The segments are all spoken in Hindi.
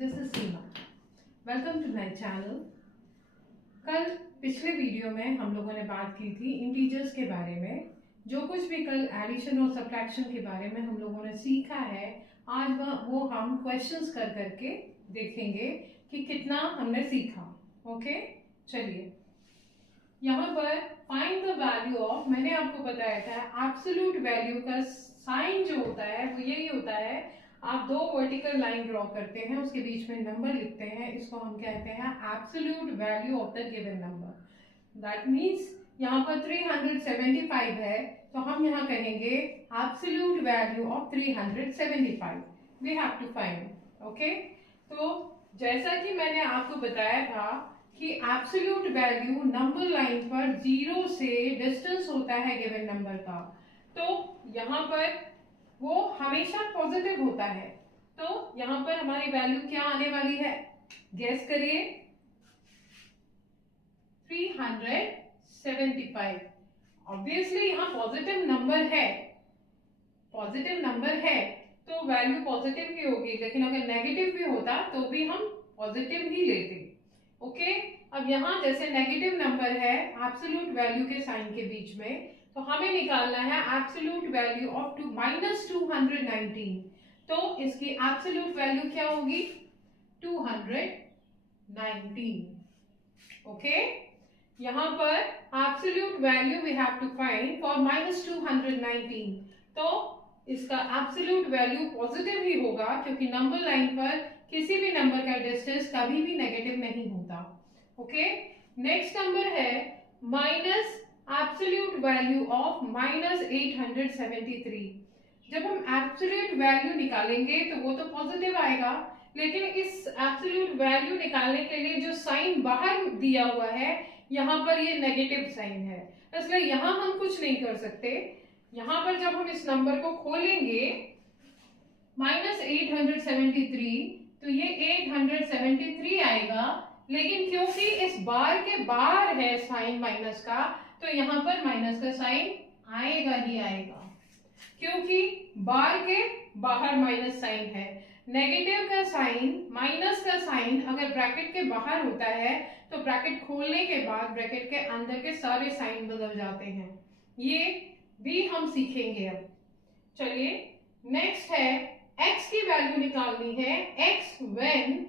This is Seema. Welcome to my channel. कल पिछले वीडियो में हम लोगों ने बात की थी इंटीजर्स के बारे में। जो कुछ भी कल एडिशन और सब्ट्रैक्शन के बारे में हम लोगों ने सीखा है, आज वो हम क्वेश्चंस कर करके देखेंगे कि कितना हमने सीखा। ओके, चलिए यहाँ पर फाइंड द वैल्यू ऑफ, मैंने आपको बताया था एब्सोल्यूट वैल्यू का साइन जो होता है वो यही होता है। आप दो वर्टिकल लाइन ड्रॉ करते हैं, उसके बीच में नंबर लिखते हैं, इसको हम कहते हैं absolute value of the given number. That means यहाँ पर 375 है, तो हम यहाँ कहेंगे absolute value of 375 we have to find. Okay, तो जैसा कि मैंने आपको बताया था कि एब्सोल्यूट वैल्यू नंबर लाइन पर 0 से डिस्टेंस होता है गिवन नंबर का, तो यहाँ पर वो हमेशा पॉजिटिव होता है। तो यहाँ पर हमारी वैल्यू क्या आने वाली है, गेस करिए। 375। ऑब्वियसली यहाँ पॉजिटिव नंबर है, पॉजिटिव नंबर है तो वैल्यू पॉजिटिव ही होगी, लेकिन अगर नेगेटिव भी होता तो भी हम पॉजिटिव ही लेते। ओके, अब यहाँ जैसे नेगेटिव नंबर है एब्सोल्यूट वैल्यू के साइन के बीच में, तो हमें निकालना है एब्सोल्यूट वैल्यू ऑफ -219। तो इसकी एब्सोल्यूट वैल्यू क्या होगी, 219। ओके, यहाँ पर absolute value we have to find for -219। तो इसका एब्सोल्यूट वैल्यू पॉजिटिव ही होगा, क्योंकि नंबर लाइन पर किसी भी नंबर का डिस्टेंस कभी भी नेगेटिव नहीं होता। ओके, नेक्स्ट नंबर है माइनस एब्सोल्यूट वैल्यू ऑफ -873। जब हम एब्सोल्यूट वैल्यू निकालेंगे तो वो तो पॉजिटिव आएगा, लेकिन इस एब्सोल्यूट वैल्यू निकालने के लिए जो साइन बाहर दिया हुआ है यहाँ पर ये नेगेटिव साइन है, इसलिए यहाँ हम कुछ नहीं कर सकते। यहाँ पर जब हम इस नंबर को खोलेंगे -873, तो ये 873 आएगा, लेकिन क्योंकि इस बार के बाहर है साइन माइनस का, तो यहाँ पर माइनस का साइन आएगा ही आएगा, क्योंकि बार के बाहर माइनस साइन है। नेगेटिव का साइन, माइनस का साइन अगर ब्रैकेट के बाहर होता है तो ब्रैकेट खोलने के बाद ब्रैकेट के अंदर के सारे साइन बदल जाते हैं। ये भी हम सीखेंगे अब। चलिए नेक्स्ट है x की वैल्यू निकालनी है। x when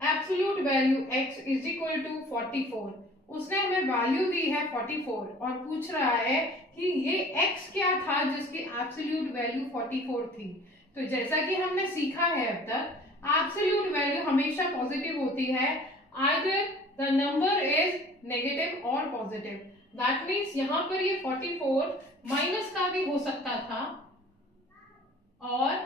absolute value x is equal to 44। उसने हमें वैल्यू दी है 44 और पूछ रहा है कि ये x क्या था जिसकी एब्सोल्यूट वैल्यू 44 थी। तो जैसा कि हमने सीखा है अब तक, एब्सोल्यूट वैल्यू हमेशा पॉजिटिव होती है, either the number is negative और पॉजिटिव। दैट मीन्स यहाँ पर ये 44 माइनस का भी हो सकता था और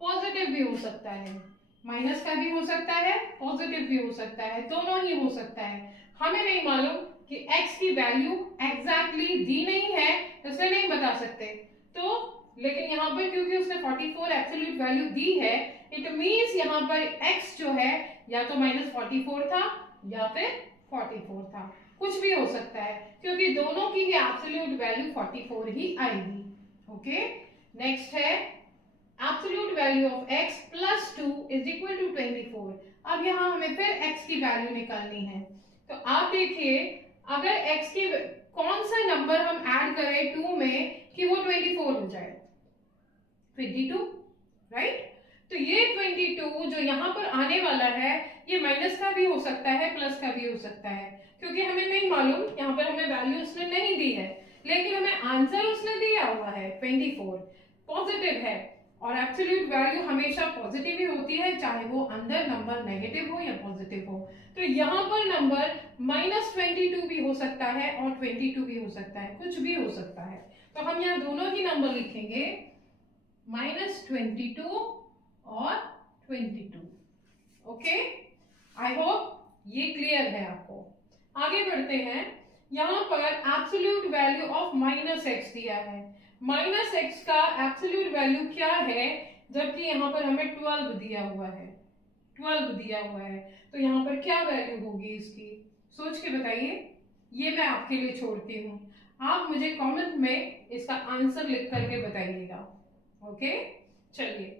पॉजिटिव भी हो सकता है, माइनस का भी हो सकता है, पॉजिटिव भी हो सकता है, दोनों ही हो सकता है। हमें नहीं मालूम कि x की वैल्यू एग्जैक्टली दी नहीं है, इसलिए नहीं बता सकते। तो लेकिन यहाँ पर क्योंकि उसने 44 एब्सोल्यूट वैल्यू दी है, इट मींस यहाँ पर x जो है या तो -44 था या फिर 44 था, कुछ भी हो सकता है, क्योंकि दोनों की ही एब्सोल्यूट वैल्यू 44 ही आएगी। ओके, नेक्स्ट है absolute value of x plus 2 is equal to 24। अब यहाँ हमें फिर x की वैल्यू निकालनी है। तो आप देखिए, अगर x की कौन सा नंबर हम ऐड करें 2 में कि वो 24 हो जाए, 22, राइट। तो ये 22 जो यहाँ पर आने वाला है, ये माइनस का भी हो सकता है, प्लस का भी हो सकता है, क्योंकि हमें नहीं मालूम, यहाँ पर हमें वैल्यू उसने नहीं दी है, लेकिन हमें आंसर उसने दिया हुआ है 24, पॉजिटिव है। और एब्सोल्यूट वैल्यू हमेशा पॉजिटिव ही होती है, चाहे वो अंदर नंबर नेगेटिव हो या पॉजिटिव हो। तो यहाँ पर नंबर -22 भी हो सकता है और 22 भी हो सकता है, कुछ भी हो सकता है। तो हम यहाँ दोनों ही नंबर लिखेंगे, -22 और 22। ओके, आई होप ये क्लियर है आपको। आगे बढ़ते हैं। यहाँ पर एब्सोल्यूट वैल्यू ऑफ -x दिया है। -x का एब्सोल्यूट वैल्यू क्या है, जबकि यहाँ पर हमें 12 दिया हुआ है, 12 दिया हुआ है, तो यहाँ पर क्या वैल्यू होगी इसकी, सोच के बताइए। ये मैं आपके लिए छोड़ती हूँ, आप मुझे कमेंट में इसका आंसर लिख करके बताइएगा। ओके, चलिए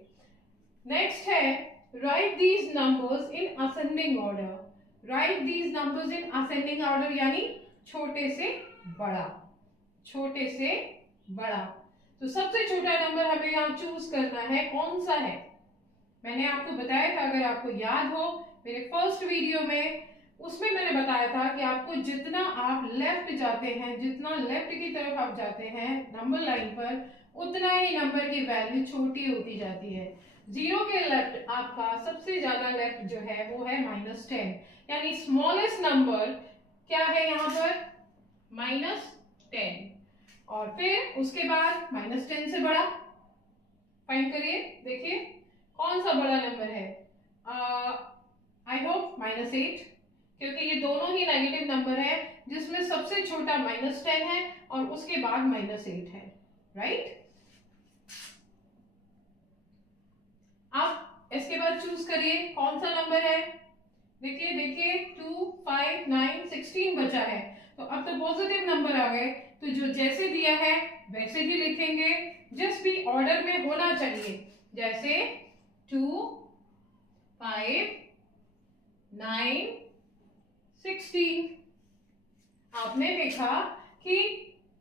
नेक्स्ट है right these numbers in ascending order, right these numbers in ascending order यानी छोटे से बड़ा, छोटे से बड़ा। तो सबसे छोटा नंबर हमें यहाँ चूज करना है, कौन सा है? मैंने आपको बताया था, अगर आपको याद हो मेरे फर्स्ट वीडियो में, उसमें मैंने बताया था कि आपको जितना आप लेफ्ट जाते हैं, जितना लेफ्ट की तरफ आप जाते हैं नंबर लाइन पर, उतना ही नंबर की वैल्यू छोटी होती जाती है। 0 के लेफ्ट आपका सबसे ज्यादा लेफ्ट जो है वो है -10, यानी स्मॉलेस्ट नंबर क्या है यहाँ पर? -10। और फिर उसके बाद -10 से बड़ा फाइंड करिए, देखिए कौन सा बड़ा नंबर है? आई होप -8, क्योंकि ये दोनों ही नेगेटिव नंबर है जिसमें सबसे छोटा -10 है और उसके बाद -8 है, राइट? अब इसके बाद चूज करिए कौन सा नंबर है। देखिए देखिए 2, 5, 9, 16 बचा है, तो अब तो पॉजिटिव नंबर आ गए, तो जो जैसे दिया है वैसे ही लिखेंगे, जस्ट भी ऑर्डर में होना चाहिए, जैसे 2, 5, 9, 16। आपने देखा कि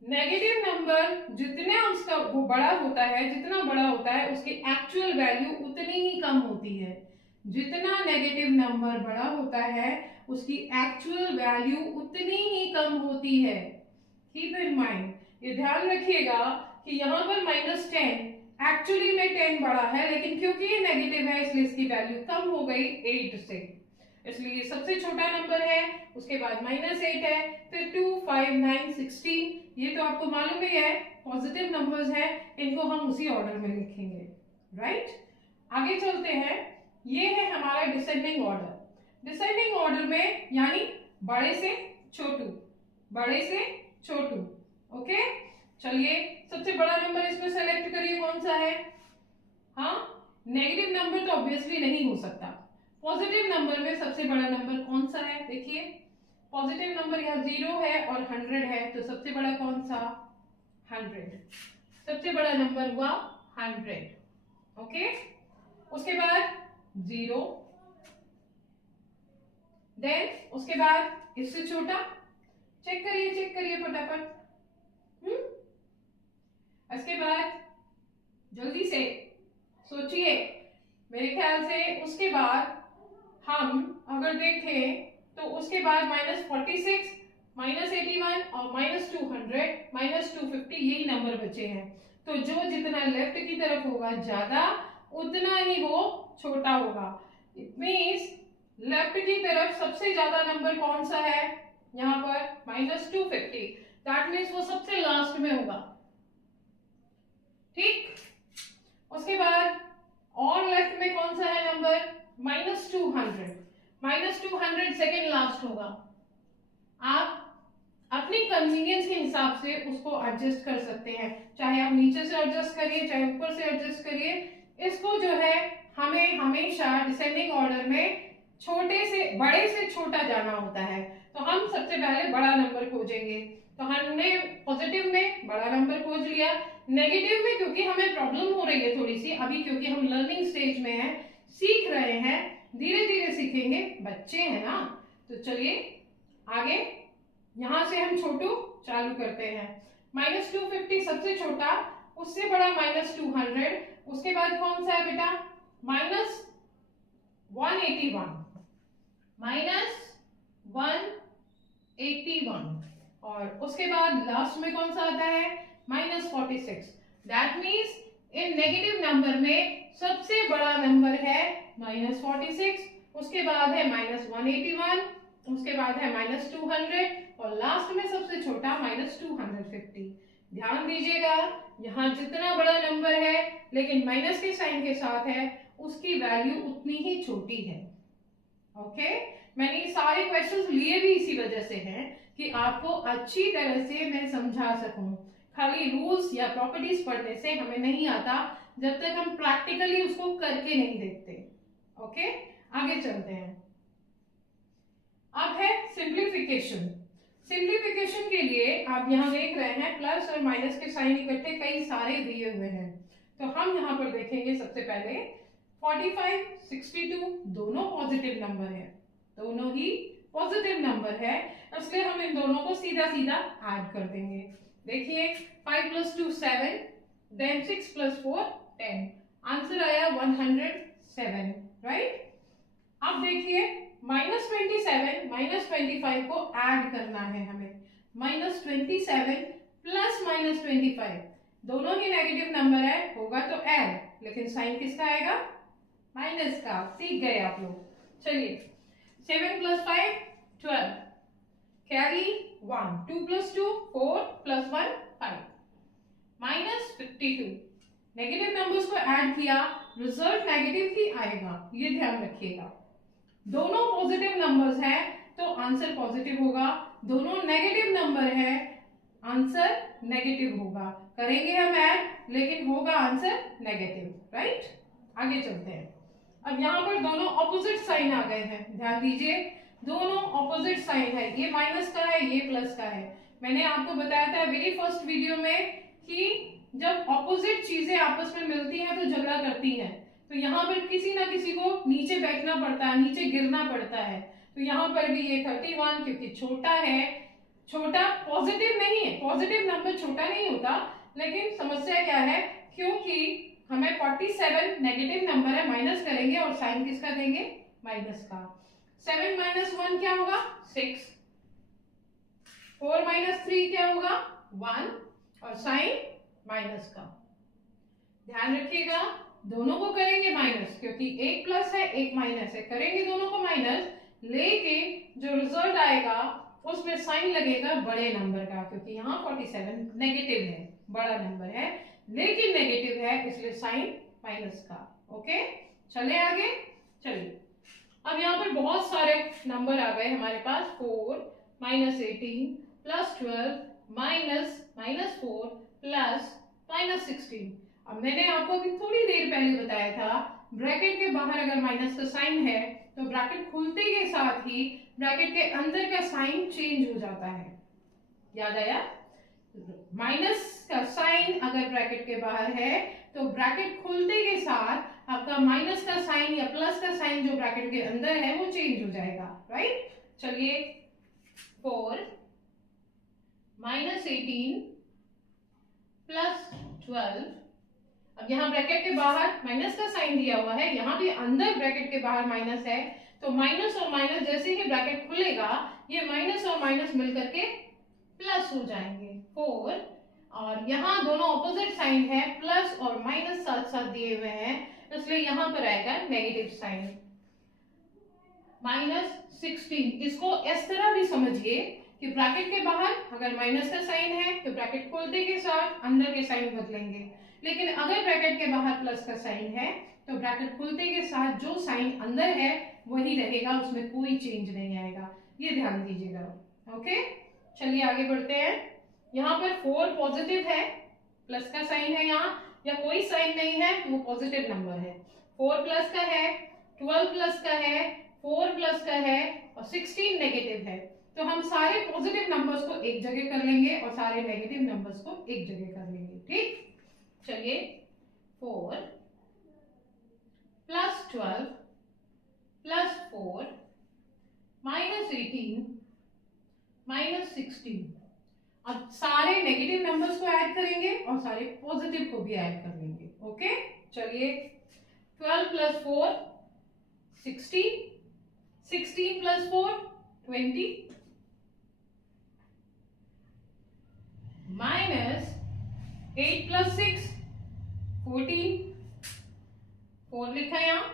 नेगेटिव नंबर जितने उसका वो बड़ा होता है, जितना बड़ा होता है उसकी एक्चुअल वैल्यू उतनी ही कम होती है। जितना नेगेटिव नंबर बड़ा होता है उसकी एक्चुअल वैल्यू उतनी ही कम होती है। कीप इन माइंड, ये ध्यान रखिएगा कि यहाँ पर -10 एक्चुअली में 10 बड़ा है, लेकिन क्योंकि ये नेगेटिव है इसलिए इसकी वैल्यू कम हो गई 8 से, इसलिए सबसे छोटा नंबर है, उसके बाद -8 है, फिर 2, 5, 9, 16। ये तो आपको मालूम ही है पॉजिटिव नंबर्स हैं, इनको हम उसी ऑर्डर में लिखेंगे, राइट? आगे चलते हैं, ये है हमारा डिसेंडिंग ऑर्डर। डिसेंडिंग ऑर्डर में यानी बड़े से छोटू, बड़े से छोटू, ओके? चलिए सबसे बड़ा नंबर इसमें सेलेक्ट करिए, कौन सा है? हाँ, नेगेटिव नंबर तो ऑब्वियसली नहीं हो सकता। पॉजिटिव नंबर में सबसे बड़ा नंबर कौन सा है? देखिए पॉजिटिव नंबर यहाँ 0 है और 100 है, तो सबसे बड़ा कौन सा? 100। सबसे बड़ा नंबर हुआ 100, ओके? उसके बाद 0, देन उसके बाद इससे छोटा, चेक करिए फटाफट। इसके बाद जल्दी से सोचिए, मेरे ख्याल से उसके बाद हम अगर देखें तो उसके बाद -46, -81 और -200, -250 यही नंबर बचे हैं। तो जो जितना लेफ्ट की तरफ होगा ज्यादा, उतना ही वो छोटा होगा। इट मींस लेफ्ट की तरफ सबसे ज्यादा नंबर कौन सा है? यहाँ पर -250, दैट मींस वो सबसे लास्ट में होगा, ठीक? उसके बाद और लेफ्ट में कौन सा है नंबर? -200, -200 सेकेंड लास्ट होगा। आप अपनी कन्वीनियंस के हिसाब से उसको एडजस्ट कर सकते हैं, चाहे आप नीचे से एडजस्ट करिए, चाहे ऊपर से एडजस्ट करिए। इसको जो है हमें हमेशा डिसेंडिंग ऑर्डर में छोटे से बड़े से छोटा जाना होता है, तो हम सबसे पहले बड़ा नंबर खोजेंगे। तो हमने पॉजिटिव में बड़ा नंबर खोज लिया, नेगेटिव में क्योंकि हमें प्रॉब्लम हो रही है थोड़ी सी अभी, क्योंकि हम लर्निंग स्टेज में हैं, सीख रहे हैं, धीरे धीरे सीखेंगे, बच्चे हैं ना। तो चलिए आगे यहां से हम छोटू चालू करते हैं। -250 सबसे छोटा, उससे बड़ा -200, उसके बाद कौन सा है बेटा? -181, -181, और उसके बाद लास्ट में कौन सा आता है? -46। That means in negative number में सबसे बड़ा नंबर है -46, उसके बाद है -181, उसके बाद है -200 और लास्ट में सबसे छोटा -250। ध्यान दीजिएगा, यहाँ जितना बड़ा नंबर है लेकिन माइनस के साइन के साथ है, उसकी वैल्यू उतनी ही छोटी है, ओके? मैंने सारे क्वेश्चंस लिए भी इसी वजह से हैं कि आपको अच्छी तरह से मैं समझा सकूं। खाली रूल्स या प्रॉपर्टीज पढ़ने से हमें नहीं आता जब तक हम प्रैक्टिकली उसको करके नहीं देखते, ओके? आगे चलते हैं। अब है सिंप्लीफिकेशन। सिंप्लीफिकेशन के लिए आप यहाँ देख रहे हैं प्लस और माइनस के साइन इकट्ठे कई सारे दिए हुए हैं, तो हम यहाँ पर देखेंगे सबसे पहले 45, 62 दोनों पॉजिटिव नंबर है, दोनों ही पॉजिटिव नंबर है, इसलिए हम इन दोनों को सीधा सीधा ऐड कर देंगे। देखिए 5 + 2 7, देन 6 + 4 10, आंसर आया 107, राइट। अब देखिए -27 -25 को ऐड करना है हमें। -27 प्लस -25 दोनों ही नेगेटिव नंबर है, होगा तो ऐड, लेकिन साइन किसका आएगा? माइनस का। सीख गए आप लोग। चलिए 7 + 5 12, कैरी 1, 2 + 2 4 + 1 5, -52 नेगेटिव नंबर्स को ऐड किया, रिजल्ट नेगेटिव ही आएगा, ये ध्यान रखिएगा। दोनों पॉजिटिव नंबर्स हैं तो आंसर पॉजिटिव होगा, दोनों नेगेटिव नंबर है आंसर नेगेटिव होगा। करेंगे हम ऐड लेकिन होगा आंसर नेगेटिव, राइट। आगे चलते हैं। अब यहाँ पर दोनों ऑपोजिट साइन आ गए हैं, ध्यान दीजिए दोनों ऑपोजिट साइन है, ये माइनस का है ये प्लस का है। मैंने आपको बताया था वेरी फर्स्ट वीडियो में कि जब ऑपोजिट चीजें आपस में मिलती हैं तो झगड़ा करती हैं, तो यहाँ पर किसी ना किसी को नीचे बैठना पड़ता है, नीचे गिरना पड़ता है। तो यहाँ पर भी ये 31 क्योंकि छोटा है, छोटा पॉजिटिव नहीं है, पॉजिटिव नंबर छोटा नहीं होता, लेकिन समस्या क्या है, क्योंकि हमें 47 नेगेटिव नंबर है, माइनस करेंगे और साइन किसका देंगे? माइनस का। 7 - 1 क्या होगा? 6, 4 - 3 क्या होगा? 1, और साइन माइनस का। ध्यान रखिएगा दोनों को करेंगे माइनस, क्योंकि एक प्लस है एक माइनस है, करेंगे दोनों को माइनस, लेकिन जो रिजल्ट आएगा उसमें साइन लगेगा बड़े नंबर का, क्योंकि यहाँ 47 नेगेटिव है, बड़ा नंबर है लेकिन नेगेटिव है, इसलिए साइन माइनस का। ओके, चले आगे। चलिए अब यहाँ पर बहुत सारे नंबर आ गए हमारे पास, 4 - 18 + 12 -4 + -16। अब मैंने आपको अभी थोड़ी देर पहले बताया था ब्रैकेट के बाहर अगर माइनस का साइन है तो ब्रैकेट खुलते के साथ ही ब्रैकेट के अंदर का साइन चेंज हो जाता है। याद आया? माइनस का साइन अगर ब्रैकेट के बाहर है तो ब्रैकेट खुलते के साथ आपका माइनस का साइन या प्लस का साइन जो ब्रैकेट के अंदर है वो चेंज हो जाएगा, राइट। चलिए 4 - 18 + 12, अब यहाँ ब्रैकेट के बाहर माइनस का साइन दिया हुआ है, यहाँ भी अंदर ब्रैकेट के बाहर माइनस है, तो माइनस और माइनस जैसे ही ब्रैकेट खुलेगा ये माइनस और माइनस मिलकर के प्लस हो जाएंगे 4, और यहाँ दोनों ऑपोजिट साइन है, प्लस और माइनस साथ साथ दिए हुए हैं, इसलिए यहाँ पर आएगा नेगेटिव साइन। -16, इसको इस तरह भी समझिए कि ब्रैकेट के बाहर अगर माइनस का साइन है तो ब्रैकेट खोलते के साथ अंदर के साइन बदलेंगे, लेकिन अगर ब्रैकेट के बाहर प्लस का साइन है तो ब्रैकेट खुलते के साथ जो साइन अंदर है वही रहेगा, उसमें कोई चेंज नहीं आएगा, ये ध्यान दीजिएगा। ओके, चलिए आगे बढ़ते हैं। यहाँ पर 4 पॉजिटिव है, प्लस का साइन है यहाँ, या कोई साइन नहीं है तो वो पॉजिटिव नंबर है। 4 प्लस का है, 12 प्लस का है, 4 प्लस का है और 16 नेगेटिव है, तो हम सारे पॉजिटिव नंबर्स को एक जगह कर लेंगे और सारे नेगेटिव नंबर्स को एक जगह कर लेंगे, ठीक। चलिए 4 + 12 + 4 -18 -16, अब सारे नेगेटिव नंबर्स को ऐड करेंगे और सारे पॉजिटिव को भी ऐड कर लेंगे। ओके, चलिए 12 + 4 16, 16 + 4 20, -8 + 6 14, 4 लिखा यहाँ,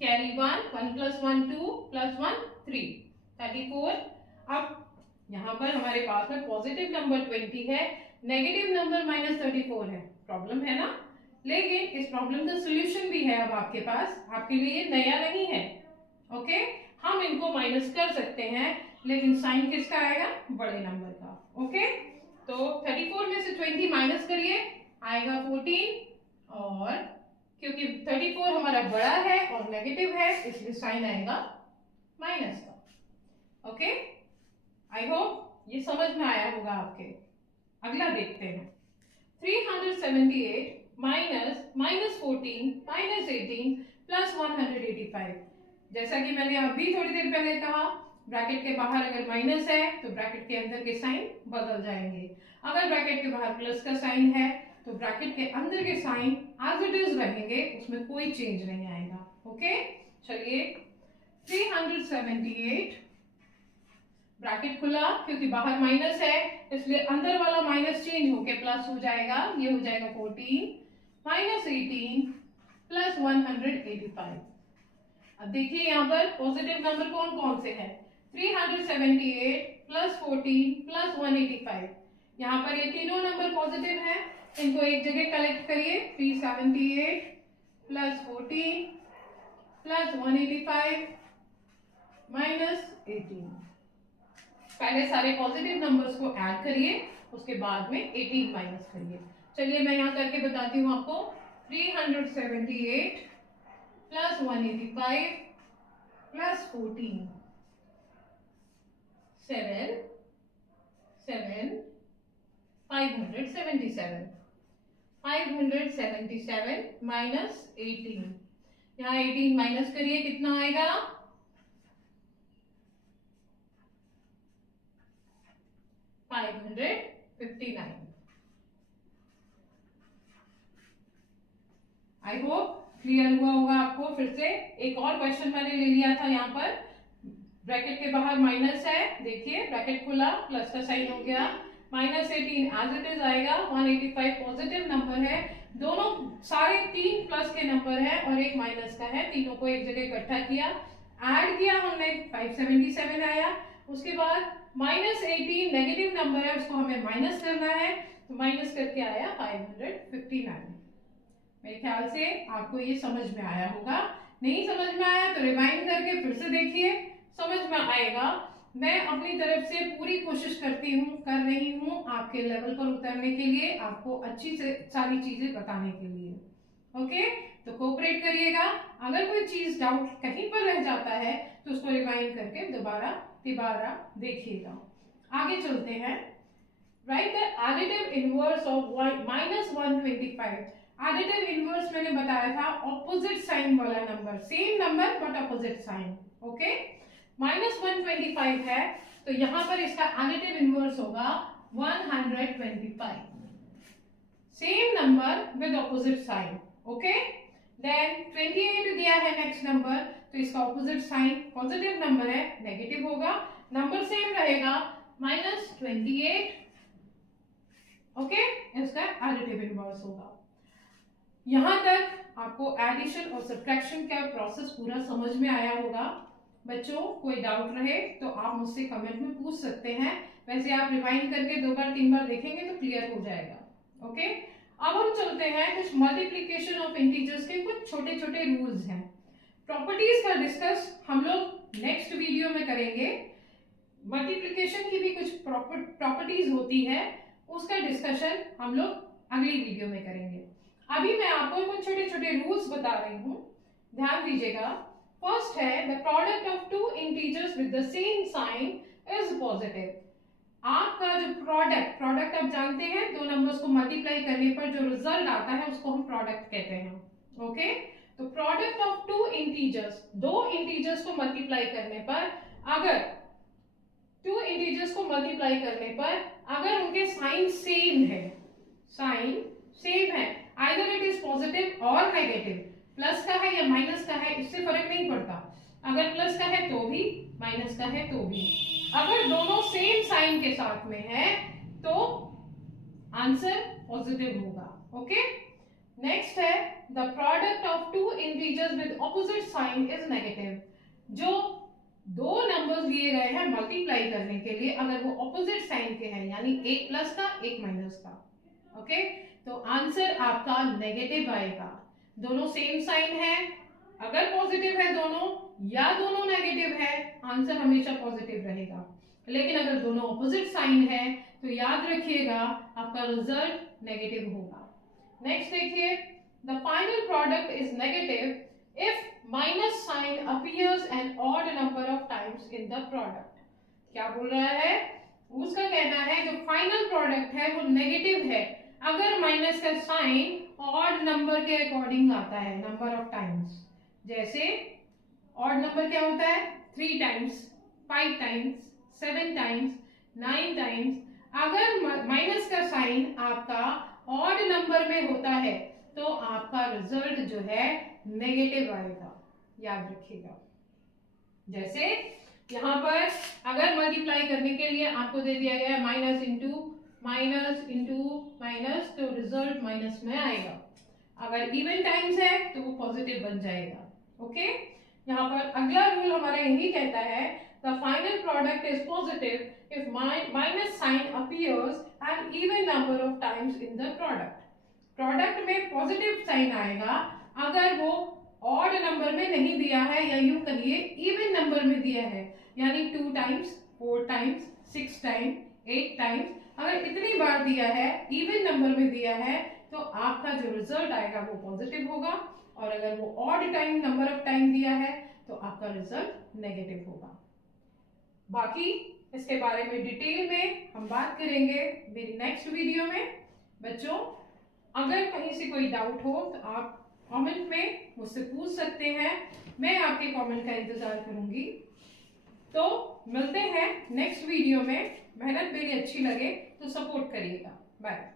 कैरी 1 1 + 1 2 + 1 3 34। अब यहाँ पर हमारे पास में पॉजिटिव नंबर 20 है, नेगेटिव नंबर -34 है, प्रॉब्लम है ना, लेकिन इस प्रॉब्लम का सॉल्यूशन भी है अब आपके पास, आपके लिए नया नहीं है। ओके, हम इनको माइनस कर सकते हैं, लेकिन साइन किसका आएगा? बड़े नंबर का। ओके, तो 34 में से 20 माइनस करिए, आएगा 14, और क्योंकि 34 हमारा बड़ा है और नेगेटिव है इसलिए साइन आएगा माइनस का। ओके, आई होप ये समझ में आया होगा आपके। अगला देखते हैं, 378 -14 -18 प्लस 185। जैसा कि मैंने अभी थोड़ी देर पहले कहा, ब्रैकेट के बाहर अगर माइनस है तो ब्रैकेट के अंदर के साइन बदल जाएंगे। अगर ब्रैकेट के बाहर प्लस का साइन है तो ब्रैकेट के अंदर के साइन एज इट इज रहेंगे, उसमें कोई चेंज नहीं आएगा। ओके, चलिए 378, ब्रैकेट खुला क्योंकि बाहर माइनस है इसलिए अंदर वाला माइनस चेंज होके प्लस हो जाएगा, ये हो जाएगा 14 माइनस 18 प्लस 185। अब देखिए यहाँ पर पॉजिटिव नंबर कौन कौन से हैं, 378 प्लस 14 प्लस 185। यहाँ पर ये तीनों नंबर पॉजिटिव हैं, इनको एक जगह कलेक्ट करिए, 378 प्लस 14 प्लस 185 माइनस 18। पहले सारे पॉजिटिव नंबर्स को ऐड करिए, उसके बाद में 18 माइनस करिए। चलिए मैं यहाँ करके बताती हूँ आपको, 378 प्लस 185 प्लस 14, 577 माइनस 18, यहाँ 18 माइनस करिए, कितना आएगा 559। आई होप क्लियर हुआ होगा आपको। फिर से एक और क्वेश्चन मैंने ले लिया था, यहाँ पर ब्रैकेट के बाहर माइनस है, देखिए ब्रैकेट खुला प्लस का साइन हो गया, माइनस 18 एज इट इज आएगा, 185 पॉजिटिव नंबर है, दोनों सारे तीन प्लस के नंबर है और एक माइनस का है, तीनों को एक जगह इकट्ठा किया, ऐड किया हमने, 577 आया। उसके बाद माइनस 18 नेगेटिव नंबर है, उसको हमें माइनस करना है, तो माइनस करके आया 559। मेरे ख्याल से आपको ये समझ में आया होगा, नहीं समझ में आया तो रिवाइंड करके फिर से देखिए, समझ में आएगा। मैं अपनी तरफ से पूरी कोशिश कर रही हूँ आपके लेवल पर उतरने के लिए, आपको अच्छी से सारी चीजें बताने के लिए। ओके, तो कोऑपरेट करिएगा। अगर कोई चीज डाउट कहीं पर रह जाता है तो उसको रिवाइंड करके दोबारा देखिएगा। आगे चलते हैं। Write the additive inverse of minus 125। Additive inverse मैंने बताया था ऑपोजिट साइन वाला number, same number but opposite sign. Okay, minus 125 है तो यहां पर इसका एडिटिव इनवर्स होगा 125, same number with opposite sign. Okay, then 28 दिया है नेक्स्ट नंबर, तो इसका ऑपोजिट साइन पॉजिटिव नंबर है, नेगेटिव होगा, नंबर सेम रहेगा माइनस 28। ओके, इसका एडिटिव इनवर्स होगा। यहां तक आपको एडिशन और सब्ट्रैक्शन का प्रोसेस पूरा समझ में आया होगा। बच्चों कोई डाउट रहे तो आप मुझसे कमेंट में पूछ सकते हैं, वैसे आप रिवाइंड करके 2 बार 3 बार देखेंगे तो क्लियर हो जाएगा। ओके, अब हम चलते हैं कुछ मल्टीप्लिकेशन ऑफ इंटीजर्स के कुछ छोटे छोटे रूल्स हैं। प्रॉपर्टीज का डिस्कस हम लोग नेक्स्ट वीडियो में करेंगे। मल्टीप्लिकेशन की भी कुछ प्रॉपर्टीज होती है, उसका डिस्कशन हम लोग अगली वीडियो में करेंगे। अभी मैं आपको कुछ छोटे छोटे रूल्स बता रही हूँ, ध्यान दीजिएगा। फर्स्ट है the product of two integers with the same sign is positive. आपका जो प्रोडक्ट आप जानते हैं, दो नंबर्स को मल्टीप्लाई करने पर जो रिजल्ट आता है उसको हम प्रोडक्ट कहते हैं। ओके, तो प्रोडक्ट ऑफ टू इंटीजर्स, दो इंटीजर्स को मल्टीप्लाई करने पर, अगर टू इंटीजर्स को मल्टीप्लाई करने पर अगर उनके साइन सेम है, साइन सेम है, आइदर इट इज पॉजिटिव और नेगेटिव, प्लस का है या माइनस का है इससे फर्क नहीं पड़ता, अगर प्लस का है तो भी, माइनस का है तो भी, अगर दोनों सेम साइन के साथ में है तो आंसर पॉजिटिव होगा। ओके, नेक्स्ट है the product of two integers with opposite sign is negative. जो दो नंबर्स लिए गए हैं मल्टीप्लाई करने के लिए, अगर वो ऑपोजिट साइन के हैं, यानी एक प्लस का एक माइनस का, ओके, तो आंसर आपका नेगेटिव आएगा। दोनों सेम साइन है, अगर पॉजिटिव है दोनों या दोनों नेगेटिव है, आंसर हमेशा पॉजिटिव रहेगा। लेकिन अगर दोनों ऑपोजिट साइन है तो याद रखिएगा आपका रिजल्ट नेगेटिव होगा। नेक्स्ट देखिए, the final product is negative if minus sign appears an odd number of times in the product. क्या बोल रहा है, उसका कहना है जो फाइनल प्रोडक्ट है वो नेगेटिव है अगर माइनस का साइन ऑड नंबर के अकॉर्डिंग आता है, नंबर ऑफ टाइम्स। जैसे ऑड नंबर क्या होता है, 3 टाइम्स, 5 टाइम्स, 7 टाइम्स, 9 टाइम्स। अगर माइनस का साइन आपका ऑड नंबर में होता है तो आपका रिजल्ट जो है नेगेटिव आएगा, याद रखिएगा। जैसे यहाँ पर अगर मल्टीप्लाई करने के लिए आपको दे दिया गया है minus into minus into minus, तो रिजल्ट माइनस में आएगा। अगर इवन टाइम्स है तो वो पॉजिटिव बन जाएगा। ओके, यहाँ पर अगला रूल हमारा यही कहता है, the final product is positive if minus sign appears an even number of times in the product. Product में पॉजिटिव साइन आएगा अगर वो ऑड नंबर में नहीं दिया है, या यूं कहिए इवन नंबर में दिया है, यानी 2 टाइम्स, 4 टाइम्स, 6 टाइम, 8 टाइम्स। अगर इतनी बार दिया है, इवन नंबर में दिया है, तो आपका जो रिजल्ट आएगा वो पॉजिटिव होगा। और अगर वो odd time number of time दिया है तो आपका रिजल्ट नेगेटिव होगा। बाकी इसके बारे में डिटेल में हम बात करेंगे मेरी नेक्स्ट वीडियो में। बच्चों, अगर कहीं से कोई डाउट हो तो आप कमेंट में मुझसे पूछ सकते हैं, मैं आपके कमेंट का इंतजार करूंगी। तो मिलते हैं नेक्स्ट वीडियो में। मेहनत मेरी अच्छी लगे तो सपोर्ट करिएगा। बाय।